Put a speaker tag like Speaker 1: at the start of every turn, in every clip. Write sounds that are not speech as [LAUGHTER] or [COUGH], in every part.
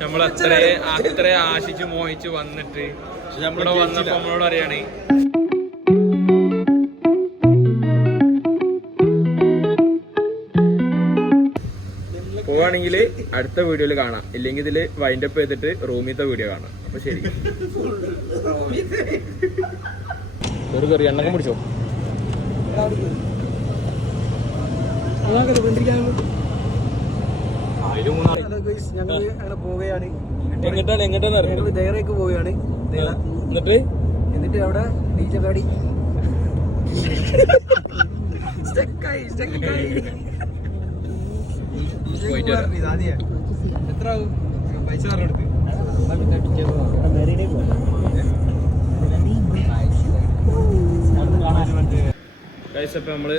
Speaker 1: നമ്മൾ അത്ര അത്ര ആശിച്ച് മോഹിച്ച് വന്നിട്ട് ഇവിടെ വന്നപ്പോ നമ്മളോട് അറിയാണ് പോവാണെങ്കിൽ അടുത്ത വീഡിയോയിൽ കാണാം. ഇല്ലെങ്കിൽ ഇതിൽ വൈൻഡപ്പ് ചെയ്തിട്ട് റൂമിലത്തെ വീഡിയോ കാണാം. അപ്പൊ ശരി. [LAUGHS] ഒരു കറി എണ്ണക്കം പിടിച്ചോ
Speaker 2: ഞങ്ങൾ അങ്ങനെ പോവുകയാണ്.
Speaker 1: എങ്ങോട്ടാണ് എങ്ങോട്ടാണ്
Speaker 2: ഞങ്ങൾ
Speaker 1: ഇറങ്ങുന്നത്
Speaker 2: പോവുകയാണ്.
Speaker 1: എന്നിട്ട്?
Speaker 2: എന്നിട്ട് അവിടെ ഡീജെ പാടി. സ്റ്റക്കായി സ്റ്റക്കായി. എത്ര പൈസ പറഞ്ഞെടുത്ത്
Speaker 1: ഗൈസ് അപ്പൊ നമ്മൾ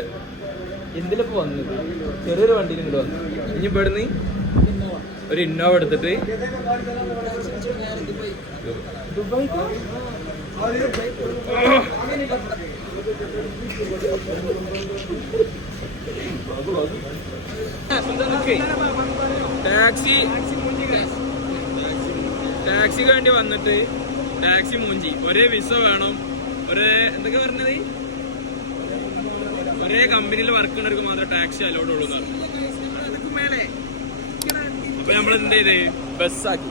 Speaker 1: എന്തിലിപ്പോ വന്നത്? ചെറിയൊരു വണ്ടിയിൽ ഇങ്ങോട്ട് വന്നു. ഇനി ഇവിടുന്ന് ഒരു ഇന്നോവ എടുത്തിട്ട് ടാക്സി. ടാക്സിക്ക് വേണ്ടി വന്നിട്ട് ടാക്സി മൂഞ്ചി. ഒരേ വിസ വേണം. ഒരേ എന്തൊക്കെ പറഞ്ഞത്? ഒരേ കമ്പനിയിൽ വർക്ക് ചെയ്യുന്നവർക്ക് മാത്രമേ ടാക്സി അലോഡ് ഉള്ളൂ. അപ്പൊ നമ്മൾ എന്ത് ചെയ്ത്? ബസ്സാക്കി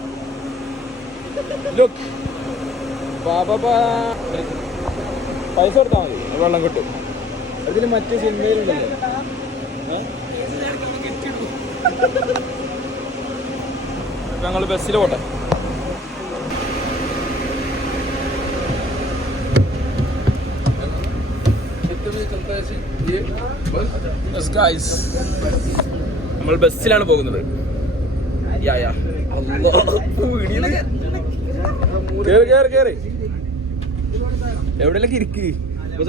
Speaker 1: പൈസ കൊടുത്താൽ മതി. വെള്ളം കിട്ടും. അതിൽ മറ്റു സിനിമയിലുണ്ടല്ലോ ഞങ്ങൾ ബസ്സിൽ പോട്ടെ. നമ്മൾ ബസ്സിലാണ് പോകുന്നത് യാ, യാ. അല്ലാ. വീടിയിൽ. കേറ് കേറ് കേറ് എവിടെയൊക്കെ ഇരിക്ക്. അപ്പൊ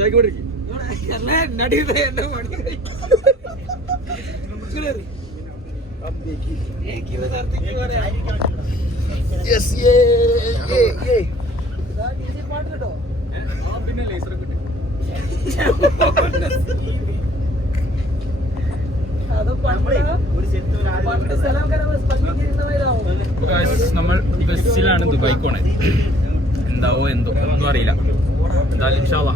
Speaker 1: guys, നമ്മൾ ബസ്സിലാണ് ദുബായിക്കോണെ. എന്താവോ എന്തോ ഒന്നും അറിയില്ല. എന്തായാലും ഷാവാ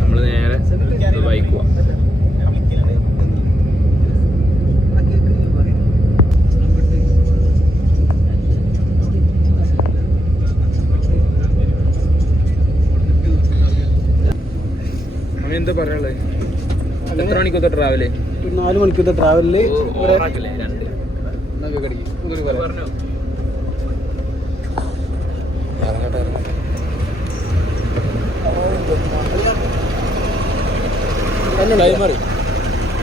Speaker 1: നമ്മൾ നേരെ ദുബായിക്ക് എന്താ പറയാനുള്ളത് എത്ര മണിക്കൂർ ട്രാവൽ
Speaker 2: നാല് മണിക്കൂർ
Speaker 1: ട്രാവലിൽ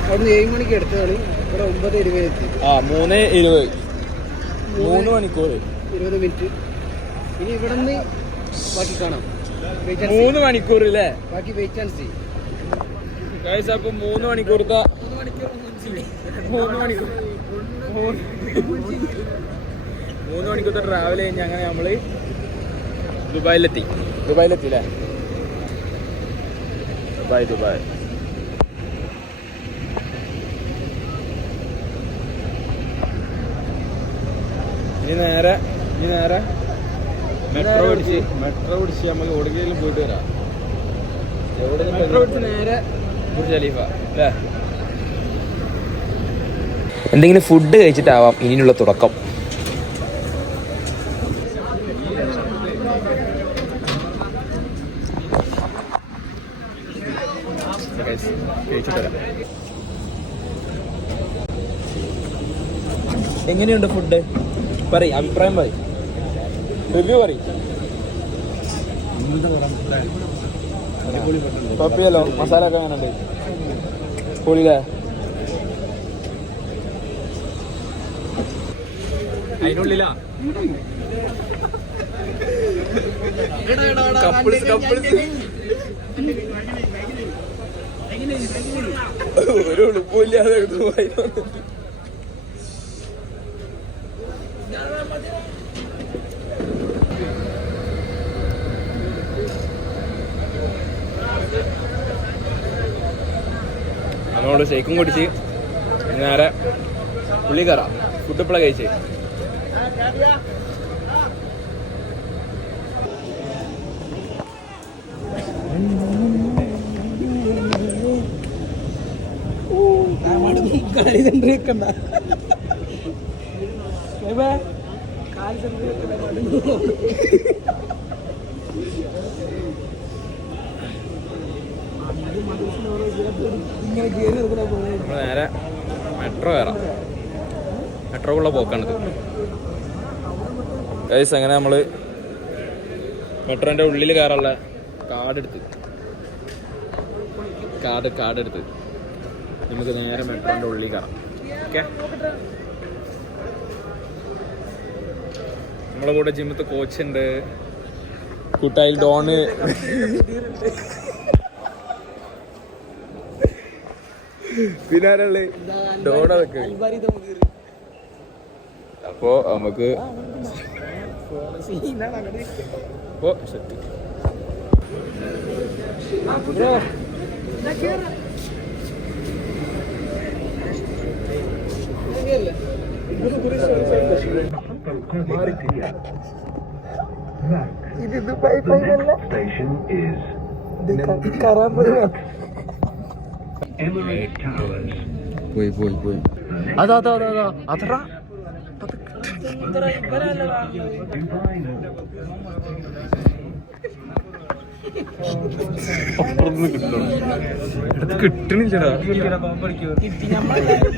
Speaker 2: അവിടുന്ന് ഏഴ് മണിക്ക് എടുത്തതാണ് ഇവിടെ ഒമ്പത് ഇരുപത് എത്തി.
Speaker 1: ആ മൂന്ന് ഇരുപത്. മൂന്ന് മണിക്കൂർ
Speaker 2: ഇരുപത് മിനിറ്റ്. ഇനി ഇവിടെ നിന്ന് ബാക്കി കാണാം.
Speaker 1: മൂന്ന് മണിക്കൂർ അല്ലേ
Speaker 2: ബാക്കി വെയിറ്റ് ആൻഡ് സി
Speaker 1: ഗൈസ് അപ്പൊ മൂന്ന് മണിക്കൂർത്തെ മൂന്ന് മണിക്കൂർ. മൂന്ന് മണിക്കൂർത്തെ ട്രാവൽ കഴിഞ്ഞ് അങ്ങനെ നമ്മൾ ദുബായിലെത്തി. ദുബായിലെത്തി അല്ലേ ദുബായ് ദുബായ്. ഇനി നേരെ ഇനി നേരെ. മെട്രോ പിടിച്ച് മെട്രോ പിടിച്ച് നമുക്ക് എവിടെയെങ്കിലും പോയിട്ട് വരാം. മെട്രോ പിടിച്ച് നേരെ ബുർജ് ഖലീഫ അല്ലേ?
Speaker 3: എന്തെങ്കിലും ഫുഡ് കഴിച്ചിട്ടാവാം ഇനിയുള്ള തുടക്കം.
Speaker 1: എങ്ങനെയുണ്ട് ഫുഡ് പറ അഭിപ്രായം പറയൂ. റിവ്യൂ പറയ്. പപ്പിയല്ലോ മസാല ഒക്കെ അങ്ങനെ ഉണ്ട് പൊളിയില്ലേ അതിനുള്ളിലാ കപ്പിൾസ് കപ്പിൾസ് ഒരു ഉളുപ്പില്ലാതെ നമ്മൾ ഷേക്കും കുടിച്ച് നേരെ പുള്ളി കുട്ടിപ്പിള കഴിച്ച്.
Speaker 2: കളി സെന്റർ വെക്കണ്ട കാൽ സെന്റർ വെക്കണ്ട ഇങ്ങനെ കയറി എടുക്കണ പോലെ
Speaker 1: നമ്മൾ നേരെ മെട്രോ കയറാം. മെട്രോക്കുള്ള പോക്കാണിത്. ഗൈസ് അങ്ങനെ നമ്മൾ മെട്രോന്റെ ഉള്ളിൽ കയറാനുള്ള കാർഡ് എടുത്ത് കാർഡ് കാർഡ് എടുത്ത് നമുക്ക് നേരെ മെട്രോന്റെ ഉള്ളിൽ കയറാം. ഓക്കെ നമ്മളെ കൂടെ ജിമ്മത്ത് കോച്ച് ഉണ്ട്. കൂട്ടായിൽ ഡോണ്. [LAUGHS] [LAUGHS] പിന്നെ ആരല്ലേ ഡോണ അപ്പോ നമുക്ക് ഓ
Speaker 2: ഇത് ദുബായ് ഫൈനല്ല കറാൻ
Speaker 4: Emirate Towers.
Speaker 1: പോയി പോയി പോയി അതാ അതാ അതാ അതാ അത്ര
Speaker 4: Dubai Mall.
Speaker 1: കിട്ടണില്ലടാ.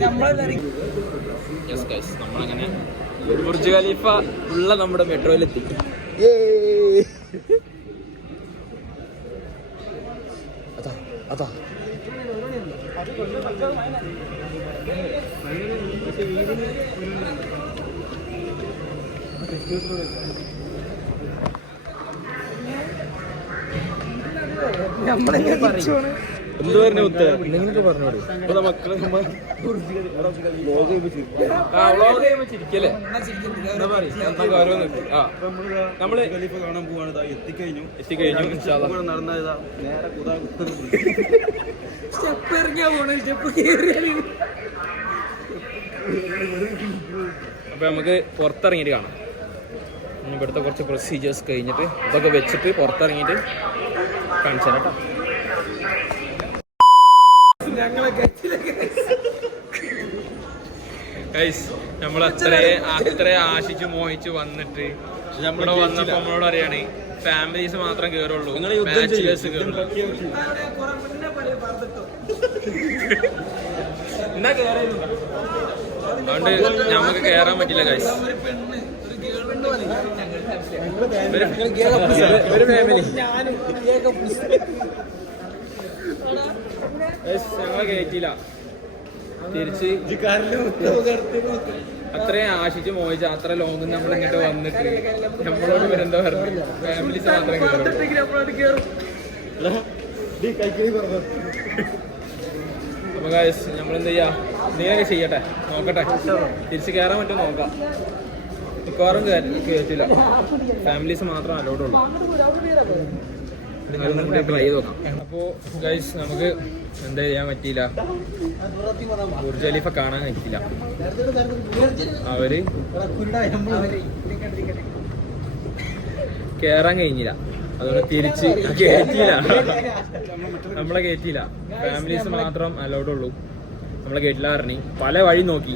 Speaker 2: നമ്മളെല്ലാരും
Speaker 1: യെസ് ഗൈസ് നമ്മളങ്ങനെ ബുർജ് ഖലീഫ ഉള്ള നമ്മുടെ മെട്രോയിലെത്തി. അതാ അതാ.
Speaker 2: നമ്മളെങ്ങനെ തിരിച്ചു പോണേ
Speaker 1: എന്ത് പറഞ്ഞു ഉത്തരം നിങ്ങളൊക്കെ പറഞ്ഞോളൂ ഇപ്പൊ മക്കളെ നമ്മൾ
Speaker 5: കാണാൻ പോവാണ്. എത്തിക്കഴിഞ്ഞു.
Speaker 1: എത്തിക്കഴിഞ്ഞു
Speaker 5: നടന്നതാ നേരെ കുതാ
Speaker 2: സ്റ്റെപ്പ് ഇറങ്ങിയാ പോണേ സ്റ്റെപ്പ് കയറിയാൽ
Speaker 1: അപ്പൊ നമുക്ക് പുറത്തിറങ്ങിയിട്ട് കാണാം. ഇനി ഇവിടുത്തെ കുറച്ച് പ്രൊസീജിയേഴ്സ് കഴിഞ്ഞിട്ട് ഇതൊക്കെ വെച്ചിട്ട് പുറത്തിറങ്ങിയിട്ട് കാണിച്ചു തരാം കേട്ടോ നമ്മൾ അത്രേ അത്രേ ആശിച്ചു മോഹിച്ച് വന്നിട്ട് ഇവിടെ വന്നപ്പോ നമ്മളോട് അറിയാണ് ഫാമിലീസ് മാത്രം കേറുള്ളൂ. ബാച്ചിലേഴ്സ് കേറുള്ളൂ
Speaker 2: കുറെ മുന്നേ പറയും പറഞ്ഞിട്ടോ
Speaker 1: എന്നാ കേറിയിരുന്നു അതുകൊണ്ട് ഞമ്മക്ക് കേറാൻ പറ്റില്ല ഗൈസ്
Speaker 2: ഒരു
Speaker 1: ഫാമിലി ഞങ്ങളെ തിരിച്ച് അത്രയും ആശിച്ച് മോഹിച്ച അത്ര ലോങ് നമ്മൾ ഇങ്ങോട്ട് വന്നിട്ട് നമ്മളോട് ഇവരെന്തോ പറഞ്ഞു. ഫാമിലീസ് മാത്രം കേറുള്ളൂ
Speaker 2: പറഞ്ഞിട്ടെങ്കിൽ നമ്മളത് കയറും
Speaker 1: അപ്പൊ ഗൈസ് നമ്മളെന്ത് ചെയ്യാ? നീയൊക്കെ ചെയ്യട്ടെ നോക്കട്ടെ. തിരിച്ച് കയറാൻ പറ്റുമോ നോക്കാം. മിക്കവാറും കയറ്റില്ല ഫാമിലീസ് മാത്രം അലോട്ടുള്ളൂ അപ്പോൾ ഗൈസ് നമുക്ക് എന്താ ചെയ്യാൻ പറ്റിയില്ല? ബുർജ് ഖലീഫ കാണാൻ പറ്റില്ല അവർ കേറാൻ കഴിഞ്ഞില്ല. അതുകൊണ്ട് തിരിച്ച് കയറ്റിയില്ല നമ്മളെ കയറ്റിയില്ല ഫാമിലീസ് മാത്രം അലൗഡ് ഉള്ളൂ. നമ്മളെ കയറ്റില്ല പല വഴി നോക്കി.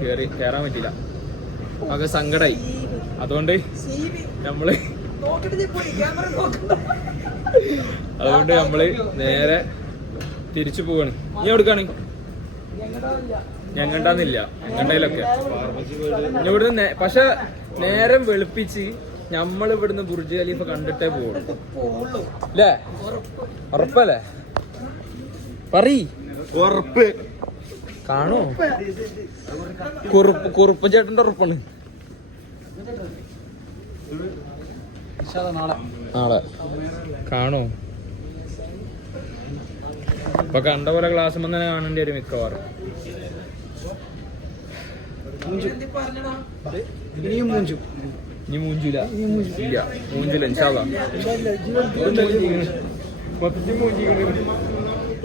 Speaker 1: കേറി കയറാൻ പറ്റില്ല ആകെ സങ്കടായി. അതുകൊണ്ട്
Speaker 2: നമ്മൾ
Speaker 1: അതുകൊണ്ട് നമ്മൾ നേരെ തിരിച്ചു പോവാണ്. നീ എവിടുക്കാണ്? ഞങ്ങണ്ടാന്നില്ല. ഞങ്ങണ്ടയിലൊക്കെ ഇനി ഇവിടുന്ന് പക്ഷെ നേരം വെളുപ്പിച്ച് നമ്മൾ ഇവിടുന്ന് ബുർജ് ഖലീഫ കണ്ടിട്ടേ പോകുള്ളൂ അല്ലേ ഉറപ്പല്ലേ? പറീ
Speaker 5: ഉറപ്പ്.
Speaker 1: കാണോ? കുറുപ്പ് കുറുപ്പ് ചേട്ടന്റെ ഉറപ്പാണ്.
Speaker 2: നാളെ.
Speaker 1: നാളെ. കാണോ? ഇപ്പൊ കണ്ട പോലെ ക്ലാസ് തന്നെ കാണേണ്ടി വരും മിക്കവാറും.
Speaker 2: ഇനിയും മൂഞ്ചു.
Speaker 1: ഇനി മൂഞ്ചില്ല ഇല്ല മൂഞ്ചില്ല ഇൻഷാല്ല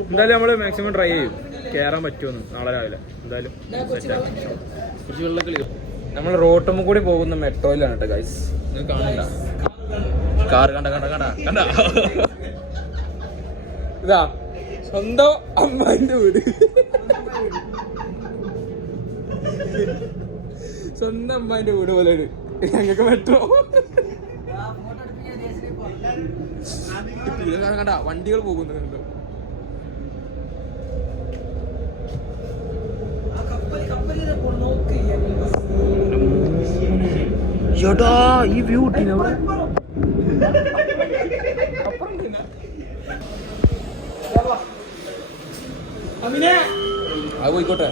Speaker 1: എന്തായാലും നമ്മൾ മാക്സിമം ട്രൈ ചെയ്യും. കയറാൻ പറ്റുമെന്ന് നാളെ രാവിലെ. എന്തായാലും. കുറച്ച് വെള്ളത്തിൽ നമ്മൾ റോട്ടുമ്മ കൂടി പോകുന്ന മെട്രോയിലാണ് കേട്ടോ ഗൈസ് നിങ്ങൾ കാണില്ല കാർ കണ്ട കണ്ട കണ്ട കണ്ട. ഇതാ സ്വന്തം അമ്മാന്റെ വീട്. സ്വന്തം അമ്മാന്റെ വീട് പോലെ ഒരു ഞങ്ങൾക്ക് മെട്രോ കണ്ട വണ്ടികൾ പോകുന്നുണ്ടോ ചേട്ടാ ഈ വ്യൂ അവിടെ. അത് പോയിക്കോട്ടെ.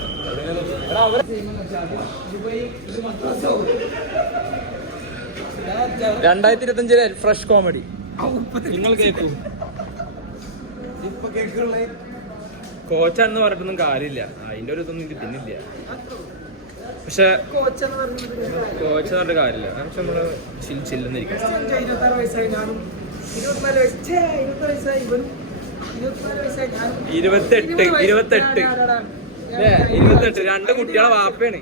Speaker 1: രണ്ടായിരത്തി ഇരുപത്തി അഞ്ചിലെ ഫ്രഷ് കോമഡി. നിങ്ങൾ കേൾക്കൂ കോച്ചാന്ന് പറഞ്ഞിട്ടൊന്നും കാര്യമില്ല. അതിന്റെ ഒരു ഇതൊന്നും എനിക്ക് പിന്നില്ല പക്ഷെ കോച്ച് പറഞ്ഞ കാര്യമില്ല. പക്ഷെ നമ്മൾ ചിൽ ചില്ലെന്നിരിക്കും.
Speaker 2: ഇരുപത്താറ് വയസ്സായി ഞാനും. ഇരുപത്തിനാല് വയസ്സ്. ഛേ, ഇരുപത്താറ് വയസ്സായി ഇവനും. ഇരുപത്തിനാല് വയസ്സായി ഞാനും.
Speaker 1: ഇരുപത്തെട്ട് ഇരുപത്തെട്ട്. ഇരുപത്തെട്ട്. രണ്ട് കുട്ടികളെ വാപ്പയാണ്.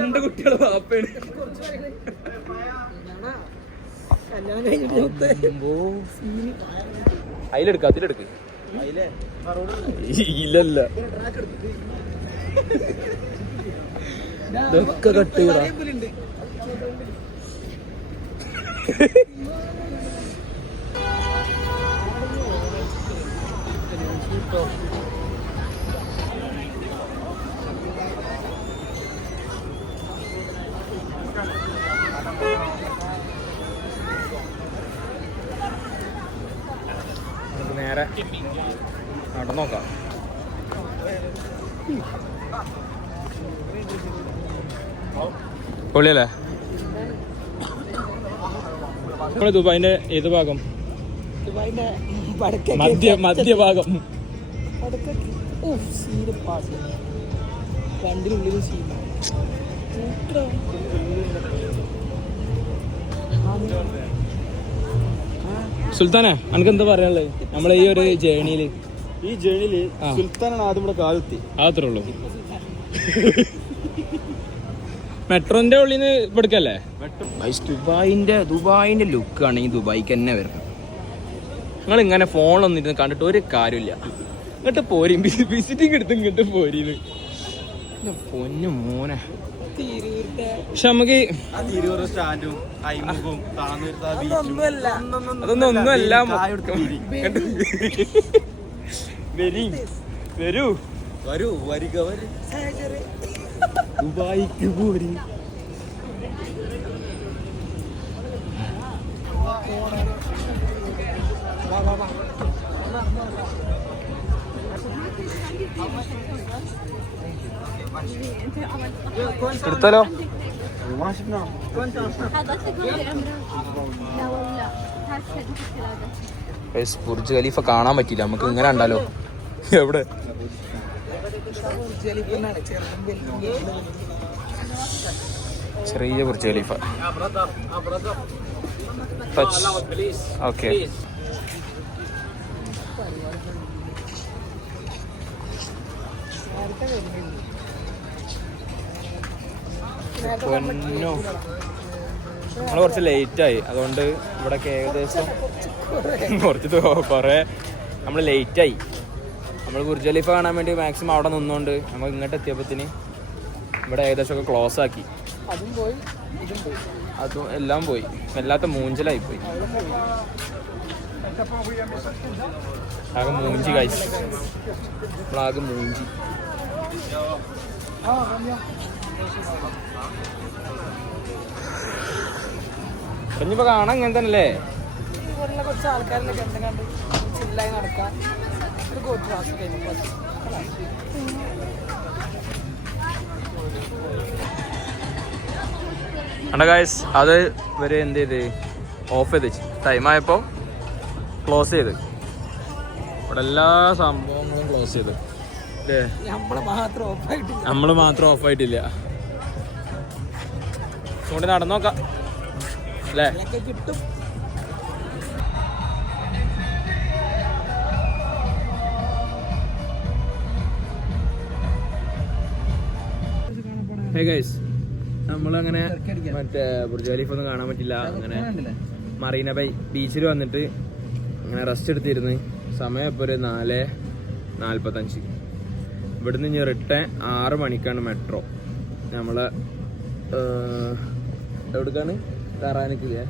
Speaker 1: രണ്ട് കുട്ടികളെ വാപ്പയാണ്. അതിലെടുക്ക അതിലെടുക്ക്. ഇല്ലല്ല. ഇതൊക്കെ കട്ട് ചെയ്യടാ
Speaker 2: പുലുണ്ട്
Speaker 1: നമുക്ക് നേരെ അവിടെ നോക്കാം. പൊള്ളിയല്ലേ നമ്മൾ ദുബായിന്റെ ഏത് ഭാഗം? മധ്യ മധ്യഭാഗം.
Speaker 2: രണ്ടിനുള്ളിൽ സീന
Speaker 1: സുൽത്താനെ അനക്ക് എന്താ പറയാനുള്ളത്? നമ്മളെ ഈ ഒരു ജേണിയിൽ
Speaker 5: ഈ
Speaker 1: ജേണിയിൽ.
Speaker 5: സുൽത്താനാണ് ആദ്യം ഇവിടെ കാലെത്തി
Speaker 1: അതത്രേ ഉള്ളൂ. മെട്രോന്റെ ഉള്ളിൽ നിന്ന് ഇവിടക്കല്ലേ
Speaker 3: ദുബായിന്റെ ദുബായിന്റെ ലുക്ക് ആണെങ്കിൽ ദുബായിക്ക് തന്നെ വരണം.
Speaker 1: നിങ്ങൾ ഇങ്ങനെ ഫോണിലൊന്നിരുന്ന് കണ്ടിട്ട് ഒരു കാര്യമില്ല ഇങ്ങോട്ട് പോരി വിസിറ്റിംഗ് എടുത്ത് ഇങ്ങോട്ട് പോരീന്ന് എന്റെ പൊന്നു മോനെ. പക്ഷെ നമുക്ക് അതൊന്നും ഒന്നുമല്ല. വരി. വരൂ.
Speaker 5: വരൂ വരിക
Speaker 1: ദുബായിക്ക് പോരി. Thank
Speaker 6: you. قولي عمرك لا والله هسه هذا
Speaker 3: guys, Burj Khalifa കാണാൻ പറ്റില്ല നമുക്ക് ഇങ്ങനെ ഉണ്ടല്ലോ
Speaker 1: എവിടെ
Speaker 3: ചെറിയ ബുർജ് ഖലീഫ ടച്ച് ഓക്കെ
Speaker 1: പൊന്നോ. നമ്മൾ കുറച്ച് ആയി. അതുകൊണ്ട് ഇവിടൊക്കെ ഏകദേശം കുറച്ച് കുറെ നമ്മൾ ലേറ്റ് ആയി. നമ്മൾ ബുർജ് കാണാൻ വേണ്ടി മാക്സിമം അവിടെ നിന്നുകൊണ്ട് നമ്മൾ ഇങ്ങോട്ട് എത്തിയപ്പോഴത്തേന് ഇവിടെ ഏകദേശം ഒക്കെ ക്ലോസ് ആക്കി.
Speaker 2: അതും
Speaker 1: എല്ലാം പോയി. വല്ലാത്ത മൂഞ്ചലായി പോയി ആകെ മൂഞ്ചി കഴിച്ചു നമ്മളാകെ മൂഞ്ചി. ഇനിയിപ്പോ കാണാൻ ഇങ്ങനെ തന്നെ അല്ലേ
Speaker 2: കുറച്ച് ആൾക്കാരിലൊക്കെ എന്തെങ്കിലും ചില്ലായി നടക്കാം ഒരു കോച്ച് ക്ലാസ് കഴിഞ്ഞു
Speaker 1: അണ്ട ഗായ്സ് അത് ഇവർ എന്ത് ചെയ്ത്? ഓഫ് ചെയ്ത്. വെച്ച് ക്ലോസ് ചെയ്ത്. ഇവിടെ എല്ലാ സംഭവങ്ങളും ക്ലോസ് ചെയ്ത്. അല്ലേ
Speaker 2: നമ്മളെ മാത്രം ഓഫായിട്ടില്ല
Speaker 1: നമ്മൾ മാത്രം ഓഫ് ആയിട്ടില്ല. അതുകൊണ്ട് നടന്നോക്കാം. അല്ലേ?
Speaker 2: കിട്ടും
Speaker 1: ഹേ നമ്മളങ്ങനെ മറ്റേ ബുർജാലിഫ് ഒന്നും കാണാൻ പറ്റില്ല. അങ്ങനെ മറീന ബൈ ബീച്ചിൽ വന്നിട്ട് അങ്ങനെ റെസ്റ്റ് എടുത്തിരുന്ന്. സമയം ഇപ്പോൾ ഒരു നാല് നാൽപ്പത്തഞ്ച് ഇവിടുന്ന് ഇനി റിട്ടേൺ ആറ് മണിക്കാണ് മെട്രോ നമ്മൾ എവിടേക്കാണ്? തറാനിക്കില്ലേ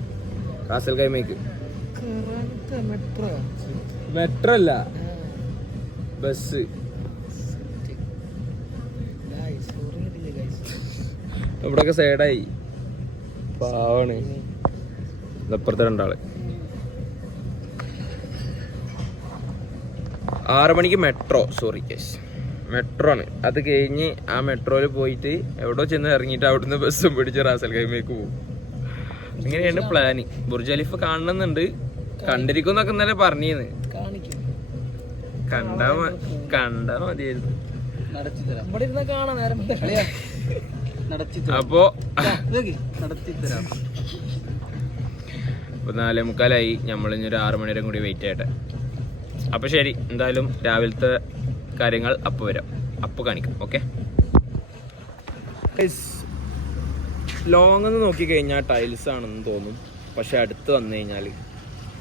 Speaker 1: കാസൽ കൈമേക്ക്
Speaker 2: മെട്രോ
Speaker 1: അല്ല ബസ്. ഇവിടൊക്കെ സൈഡായി. പാവാണ്. ഇതപ്പുറത്തെ രണ്ടാൾ. ആറ് മണിക്ക് മെട്രോ. സോറി യെസ് മെട്രോ ആണ് അത് കഴിഞ്ഞ് ആ മെട്രോയിൽ പോയിട്ട് എവിടെ ചെന്ന് ഇറങ്ങിയിട്ട് അവിടുന്ന് ബസ്സും പിടിച്ച് റാസൽ കൈമേക്ക് പോകും ഇങ്ങനെയാണ് പ്ലാന്. ബുർജ് ഖലീഫ കാണണമെന്നുണ്ട് കണ്ടിരിക്കുന്നൊക്കെ ഇന്നലെ പറഞ്ഞിന്ന്.
Speaker 2: കാണിക്കും.
Speaker 1: കണ്ടാ കണ്ടാ മതിയായിരുന്നു. അപ്പോ ഇപ്പൊ നാലേ മുക്കാലായി. ഞമ്മളിഞ്ഞൊരു ആറു മണി വരെ കൂടി വെയിറ്റ് ചെയ്യട്ടെ. അപ്പൊ ശരി. എന്തായാലും രാവിലത്തെ കാര്യങ്ങൾ അപ്പൊ വരാം. അപ്പൊ കാണിക്കാം ഓക്കെ? ലോങ് എന്ന് നോക്കി കഴിഞ്ഞാൽ ടൈൽസ് ആണെന്ന് തോന്നും. പക്ഷെ അടുത്ത് വന്നു കഴിഞ്ഞാൽ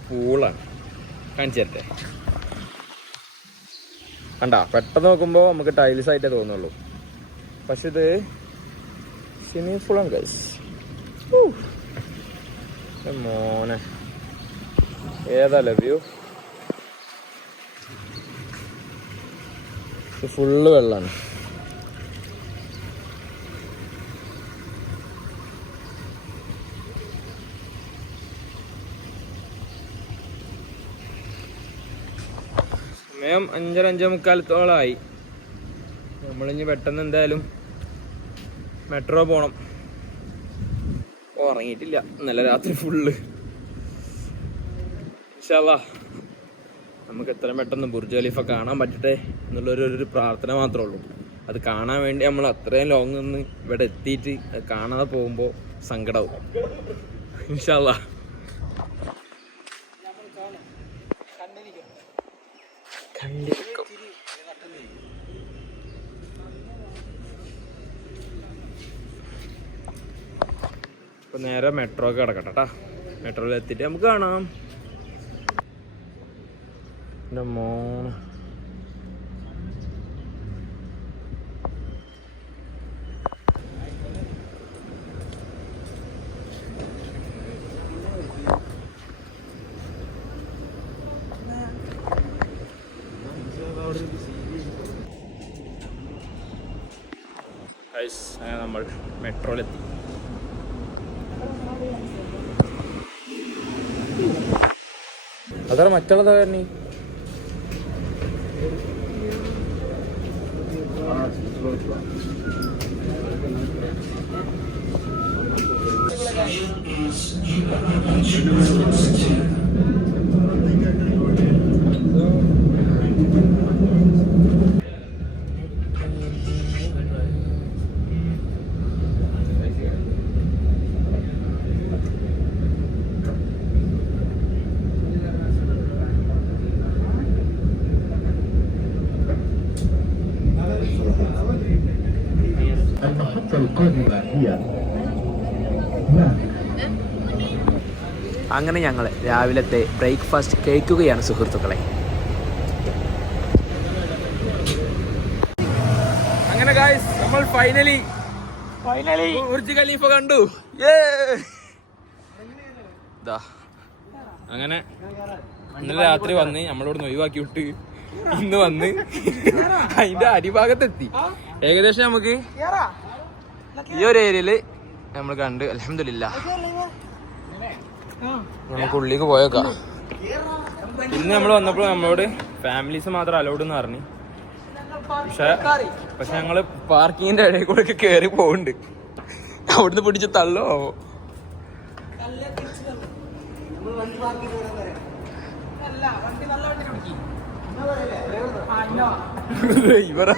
Speaker 1: പൂളാണ് കാണിച്ചു കണ്ട പെട്ടെന്ന് നോക്കുമ്പോൾ നമുക്ക് ടൈൽസ് ആയിട്ടേ തോന്നുള്ളൂ. പക്ഷെ ഇത് സ്വിമ്മിങ് പൂളാണ് ഗൈസ് മോനെ. ഏതാ വ്യൂ ഫുള്ള് വെള്ളമാണ് സമയം അഞ്ചര അഞ്ചേ മുക്കാലത്തോളമായി. നമ്മളിനി പെട്ടെന്ന് എന്തായാലും മെട്രോ പോണം. ഉറങ്ങിയിട്ടില്ല. ഇന്നലെ രാത്രി ഫുള്ള്. ഇൻഷാല്ലാ നമുക്ക് എത്രയും പെട്ടെന്ന് ബുർജ് ഖലീഫ കാണാൻ പറ്റട്ടെ എന്നുള്ളൊരു ഒരു പ്രാർത്ഥന മാത്രമേ ഉള്ളൂ. അത് കാണാൻ വേണ്ടി നമ്മൾ അത്രയും ലോങ് നിന്ന് ഇവിടെ എത്തിയിട്ട് കാണാതെ പോകുമ്പോൾ സങ്കടവും. ഇൻഷാല്ലാ കണ്ടിരിക്കും ഇപ്പൊ നേരെ മെട്രോ ഒക്കെ കിടക്കട്ടെ കേട്ടാ മെട്രോയിൽ എത്തിയിട്ട് നമുക്ക് കാണാം. എന്റെ മോനെ ഗൈസ്, അങ്ങനെ നമ്മൾ മെട്രോയിലെത്തി. അതാണ് മറ്റുള്ളതാ question
Speaker 4: is, do you ever consider
Speaker 3: അങ്ങനെ ഞങ്ങൾ രാവിലത്തെ ബ്രേക്ക്ഫാസ്റ്റ് കഴിക്കുകയാണ് സുഹൃത്തുക്കളെ.
Speaker 1: അങ്ങനെ ഗായ്സ് നമ്മൾ ഫൈനലി ഫൈനലി ഖലീഫ കണ്ടു. Yay! ദാ. അങ്ങനെ ഇന്നലെ രാത്രി വന്ന് നമ്മളിവിടെ ഒഴിവാക്കി വിട്ട് ഇന്ന് വന്ന് അതിന്റെ അടിഭാഗത്തെത്തി. ഏകദേശം നമുക്ക് ഈ ഒരു ഏരിയയിൽ നമ്മൾ കണ്ട്. അലഹമില്ല നമുക്ക് ഉള്ളിലേക്ക് പോയേക്കാം. ഇന്ന് നമ്മൾ വന്നപ്പോൾ നമ്മളോട് ഫാമിലീസ് മാത്രം അലൗഡ് എന്ന് പറഞ്ഞു. പക്ഷെ പക്ഷെ ഞങ്ങൾ പാർക്കിങ്ങിന്റെ ഇടയിൽ കൂടെ ഒക്കെ കേറി പോകുന്നുണ്ട് അവിടുന്ന് പിടിച്ച് തള്ളോ ഇവരാ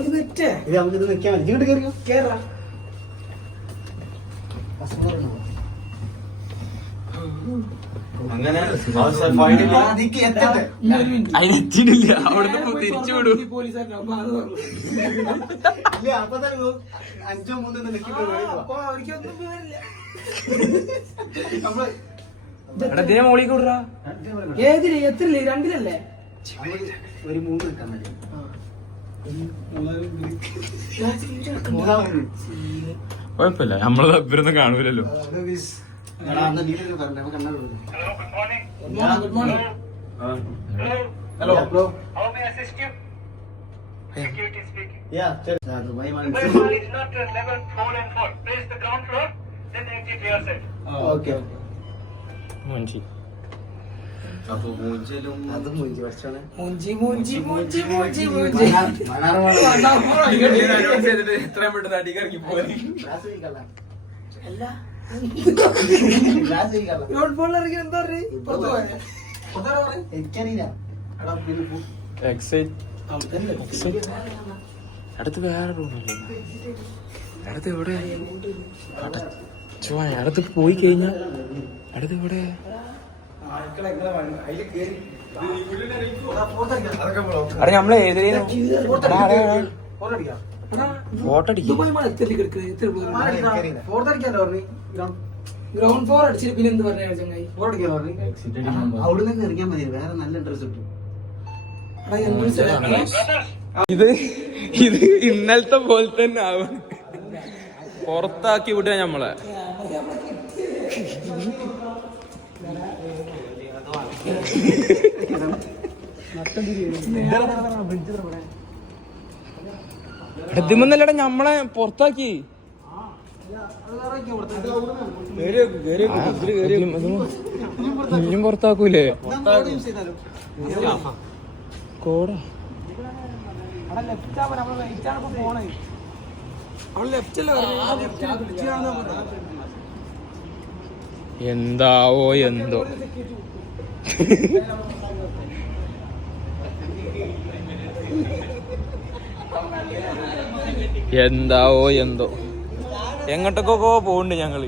Speaker 2: ഇത് നമുക്ക് ഇത് മതി ഇങ്ങോട്ട് കയറിയോ കേറാ.
Speaker 3: അങ്ങനെ
Speaker 1: അതിനെത്തിയിട്ടില്ല അവിടുന്ന് തിരിച്ചു വിടും.
Speaker 3: അഞ്ചോ മൂന്നോ
Speaker 1: ഇതിനെ മോളിൽ കൂടാ
Speaker 2: ഏതിൽ? എത്രയിൽ രണ്ടിലല്ലേ?
Speaker 3: ഒരു മൂന്ന് കിട്ടാൻ മതി.
Speaker 1: കുഴപ്പമില്ല. നമ്മൾ ഇവരൊന്നും കാണൂലല്ലോ. മനസ്സിലായി
Speaker 3: അപ്പൊ മൂഞ്ചലും അത് മൂഞ്ചി പക്ഷേ
Speaker 2: മൂഞ്ചി മൂഞ്ചി മൂഞ്ചി മൂഞ്ചി മൂഞ്ചി
Speaker 1: എത്രയും പെട്ടെന്ന് അടിക്കിറങ്ങി പോയി. അല്ല. അടുത്ത് വേറെ റൂമല്ലേ അടുത്ത് എവിടെ? ചുവാ അടുത്ത് പോയി കഴിഞ്ഞാ. അടുത്ത് ഇവിടെ അടെ നമ്മളെ ഫോട്ടോ
Speaker 2: ഗ്രൗണ്ട് ഫ്ലോർ അടിച്ചിട്ട് പിന്നെ എന്ത് പറഞ്ഞ ചങ്ങായി?
Speaker 3: ഫോർ അടിക്കാൻ പറഞ്ഞു. അവിടെ നിന്ന് ഇറങ്ങിയാൽ മതി. വേറെ നല്ല ഇൻട്രസ്റ്റ് കിട്ടും?
Speaker 1: ഇത് ഇത്. ഇന്നലത്തെ പോലെ തന്നെ ആവും പുറത്താക്കി വിടുക നമ്മളെ. ഇതിമെന്നല്ലടാ നമ്മളെ പുറത്താക്കി. ഇനിയും പുറത്താക്കൂലേ? കോട. എന്താവോ എന്തോ. [LAUGHS] എന്താവോ എന്തോ. എങ്ങോട്ടൊക്കെ പോണ്ട് ഞങ്ങൾ.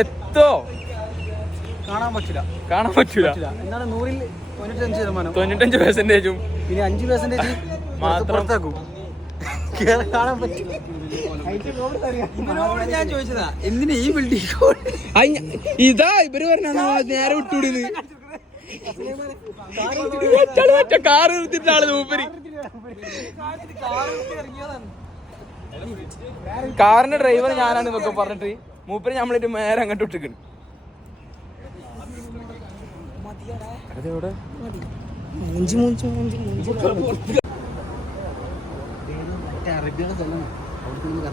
Speaker 1: എത്തോ?
Speaker 3: കാണാൻ പറ്റില്ല.
Speaker 1: കാണാൻ പറ്റില്ല.
Speaker 3: എന്താണ് നൂറിൽ തൊണ്ണൂറ്റഞ്ച് ശതമാനം.
Speaker 1: തൊണ്ണൂറ്റഞ്ച് പെർസെന്റേജും
Speaker 3: ഇനി അഞ്ച് പെർസെന്റേജ്
Speaker 1: മാത്രം
Speaker 3: പുറത്താക്കും. കാണാൻ പറ്റില്ല
Speaker 2: ഞാൻ ചോദിച്ചതാ എന്തിനാ ഈ ബിൽഡിംഗ്
Speaker 1: ഇതാ ഇവർ പറഞ്ഞ നേരെ വിട്ടുവിടുന്ന് കാറ് നിർത്തിട്ട ആൾ മൂപ്പര് കാറിന്റെ ഡ്രൈവർ ഞാനാണ് ഇതൊക്കെ പറഞ്ഞിട്ട്. മൂപ്പര് നമ്മളിട്ട് നേരെ അങ്ങോട്ട് ഇട്ടിക്കണ്. അതെവിടെ
Speaker 2: മൂഞ്ചി മൂഞ്ചി മൂഞ്ചി മൂഞ്ചി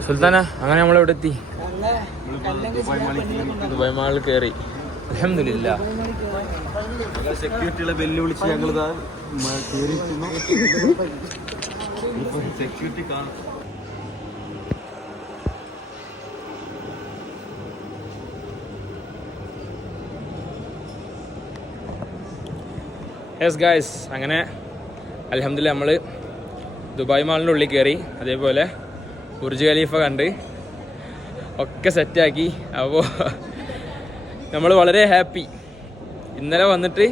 Speaker 1: സുൽത്താന അങ്ങനെ നമ്മളിവിടെ എത്തി ദുബായ് മാളിൽ കയറി. അലഹമില്ല
Speaker 3: സെക്യൂരിറ്റികളെ വെല്ലുവിളിച്ച് ഞങ്ങൾ സെക്യൂരിറ്റി കാണും.
Speaker 1: യെസ് ഗായ്സ് അങ്ങനെ അലഹമില്ല നമ്മൾ ദുബായ് മാളിന്റെ ഉള്ളിൽ കയറി അതേപോലെ ബുർജ് ഖലീഫ കണ്ട് ഒക്കെ സെറ്റാക്കി അപ്പോൾ നമ്മൾ വളരെ ഹാപ്പി ഇന്നലെ വന്നിട്ട്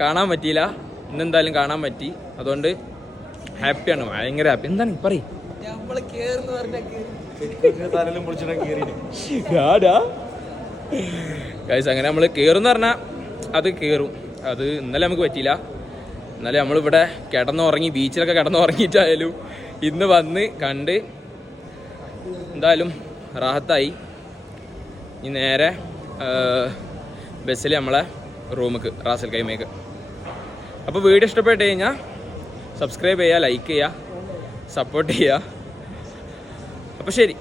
Speaker 1: കാണാൻ പറ്റിയില്ല. ഇന്നെന്തായാലും കാണാൻ പറ്റി. അതുകൊണ്ട് ഹാപ്പിയാണ്. ഭയങ്കര ഹാപ്പി. എന്താണ്? പറയും. ഗൈസ് അങ്ങനെ നമ്മൾ കയറും പറഞ്ഞാൽ അത് കയറും അത് ഇന്നലെ നമുക്ക് പറ്റിയില്ല. ഇന്നലെ നമ്മളിവിടെ കിടന്നുറങ്ങി ബീച്ചിലൊക്കെ കിടന്നുറങ്ങിയിട്ടായാലും ഇന്ന് വന്ന് കണ്ട് എന്തായാലും റാഹത്തായി. ഇനി നേരെ ബസ്സിൽ നമ്മളെ റൂമിക്ക് റാസൽ കൈമേക്ക്. അപ്പോൾ വീഡിയോ ഇഷ്ടപ്പെട്ട് കഴിഞ്ഞാൽ സബ്സ്ക്രൈബ് ചെയ്യുക ലൈക്ക് ചെയ്യുക സപ്പോർട്ട് ചെയ്യുക അപ്പോൾ ശരി.